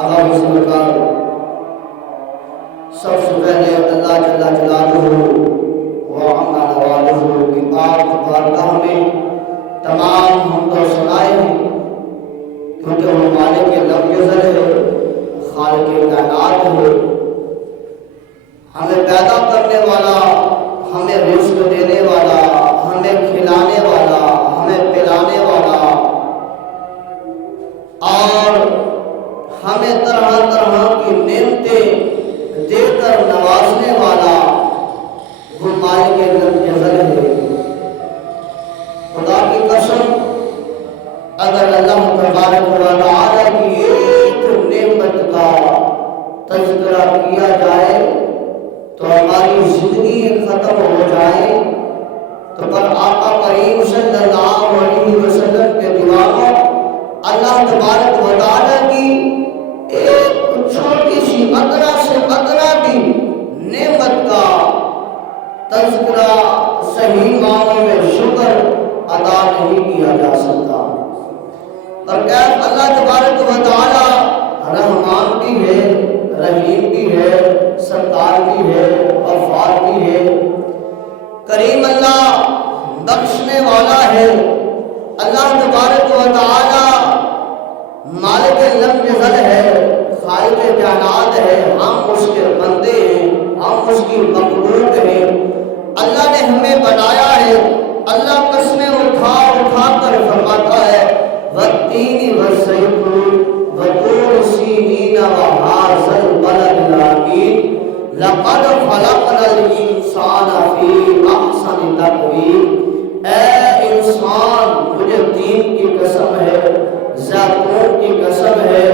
آغاز مقام سب سے پہلے اللہ جل جلالہ و عما نوالہ کی پاک بارگاہ میں تمام حمد و ثنائے ہیں، کیونکہ وہ مالک لم یزل ہے، خالق کائنات ہے، ہمیں پیدا کرنے والا، ہمیں رزق دینے والا، ہمیں کھلانے والا، ہمیں پلانے والا اور ہمیں طرح طرح کی نعمتیں دے کر نوازنے والا وہ مالک لم یزل ہے۔ خدا کی قسم اگر اللہ تبارک و تعالی کی ایک نعمت کا تذکرہ کیا جائے تو ہماری زندگی ختم ہو جائے، تو پر آقا کریم صلی اللہ علیہ وسلم کے دیوانوں اللہ تبارک و تعالی کی ایک چھوٹی سی ادنا سے ادنا بھی نعمت کا تذکرہ صحیح معنوں میں شکر ادا نہیں کیا جا سکتا۔ اور کیف اللہ تبارک و تعالی رحمان بھی ہے، رحیم بھی ہے، ستار بھی ہے، غفار بھی ہے، کریم اللہ بخشنے والا ہے۔ اللہ تبارک و تعالی مالک لم یزل ہے، خالق کائنات ہے، ہم اس کے بندے ہیں، ہم اس کی مخلوق ہیں۔ اللہ نے ہمیں بنایا ہے، اللہ قسمیں اٹھا اٹھا کر فرماتا ہے والتین والزیتون وطور سینین وہذا البلد الامین لقد خلقنا الانسان فی احسن تقویم۔ اے انسان، مجھے دین کی قسم ہے، زیتون کی قسم ہے،